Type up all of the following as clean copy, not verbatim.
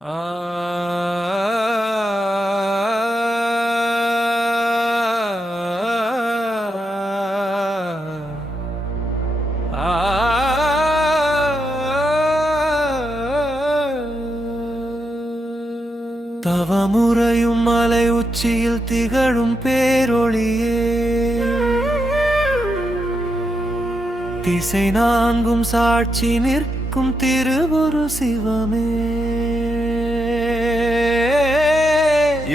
ஆ தவமுறையும் மலை உச்சியில் திகழும் பேரொளியே, திசை நான்கும் சாட்சி நிற்கும் திருவுரு சிவமே,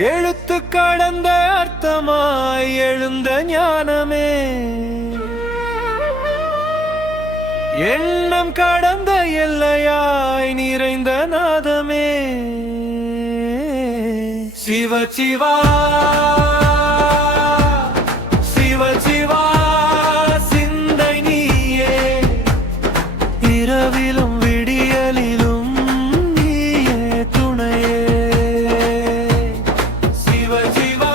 எழுத்து கடந்த அர்த்தமாய் எழுந்த ஞானமே, எண்ணம் கடந்த எல்லையாய் நிறைந்த நாதமே, சிவ சிவா சிவ சிவா சிந்தை நீயே, இரவிலும் விடியலிலும் நீயே துணையே, சிவ சிவா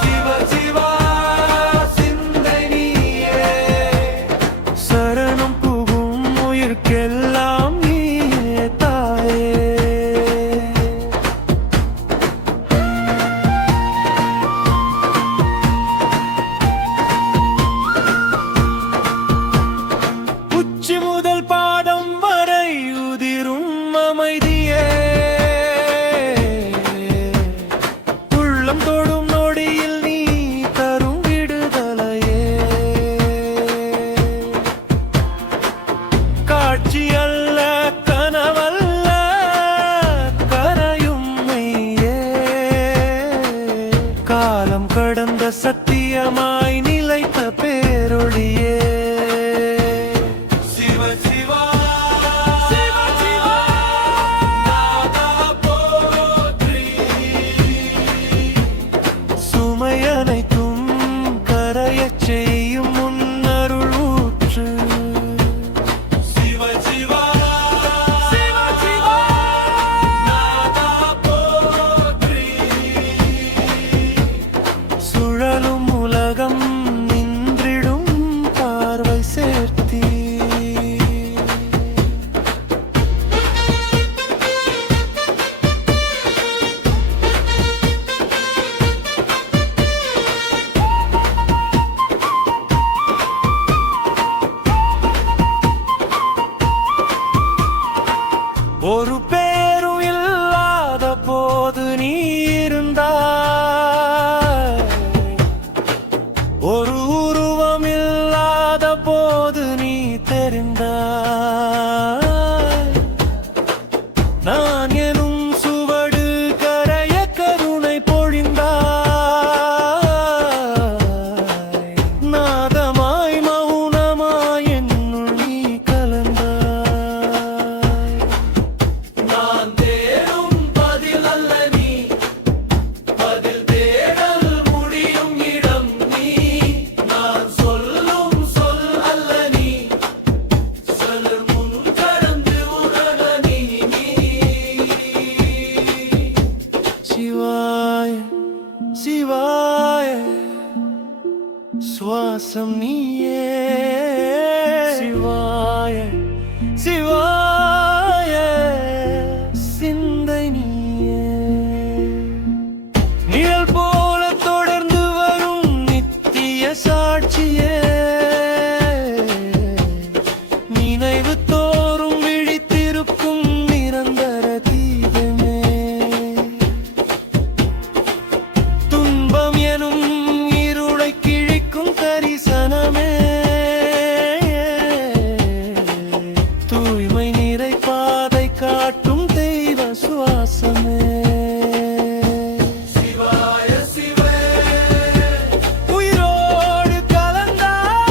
சிவ சிவா சிந்தை நீயே, சரணம் புகும் உயிர்க்கெல்லாம் நீயே தாயே. உச்சி முதல் பாதம் வரை உதிரும் அமைதியே, உள்ளம் தொடும் நொடியில் நீ தரும் விடுதலையே, காட்சி அல்ல கனவல்ல கரையும் மெய்யே, காலம் கடந்த சத்தியமாய் நிலைத்த பேரொளியே, சிவ சிவா சிவ சிவா நாதா போற்றி, சுமையனைத்தும் கரையச் செய்யும் முன்னருள் ஊற்று, சிவ சிவா சிவ சிவா நாதா போற்றி, சுழலும் உலகம் நின்றிடும் பார்வை சேர்த்தி, ஒரு பேரும் இல்லாத போது நீ இருந்தாய், ஒரு உருவம் இல்லாத போது நீ தெரிந்தாய், நான் எனும் சுவடு கரைய கருணை பொழிந்தாய், நாதமாய் மௌனமாய் என்னுள் நீ கலந்தாய், நான் தேடும் பதில் அல்ல நீ, பதில் தேடல் முடியும் இடம் நீ, நான் சொல்லும் சொல் அல்ல நீ, சொல் முன் கடந்து உணர நீ, சிவாய சிவாய சுவாசம் நீயே, சிவாய சிவாய சிந்தை நீயே, நிழல் போல தொடர்ந்து வரும் நித்திய சாட்சியே, நினைவு தோறும் விழித்திருக்கும் நிரந்தர தீபமே, துன்பம் எனும் இருளை கிழிக்கும் தரிசனமே, தூய்மை நிறை பாதை காட்டும் தெய்வ சுவாசமே, சிவாய சிவே உயிரோடு கலந்தாய்,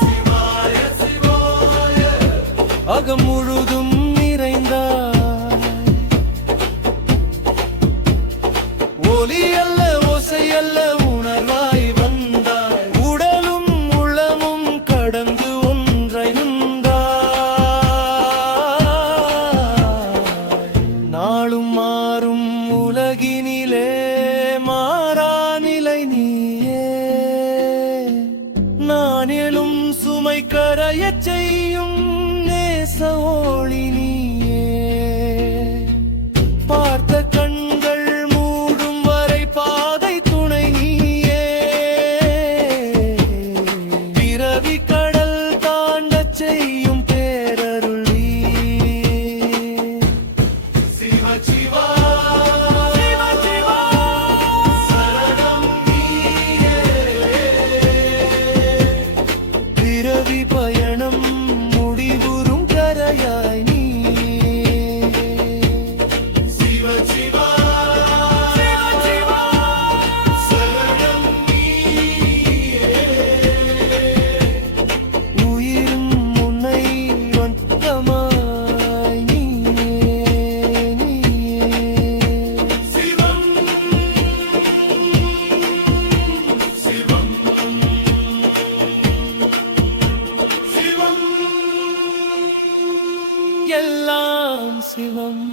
சிவாய சிவாய அகம் முழுதும் நிறைந்தாய், ஒலி அல்ல ஓசை அல்ல உணர்வாய் வந்தாய், உடலும் உள்ளமும் கடந்து ஒன்றை நின்றாய், நாளும் மாறும் உலகினிலே மாறா நிலை நீயே, நான் எழும் சுமை கரையச் செய்யும் நேச ஒளி நீயே. பார்த்த கண்கள் மூடும் வரை பாதை துணை நீயே. பிறவி கடல் தாண்டச் செய்யும் பேரருள் நீயே. சிவ சிவா பிறவி பயணம் முடிவுறும் கரையாய் நீ. சிவ சிவா சரணம் நீயே. உயிரும் முன்னை வந்தமாய் நீயே. சிவம் சிவம் சிவம் எல்லாம் சிவம்.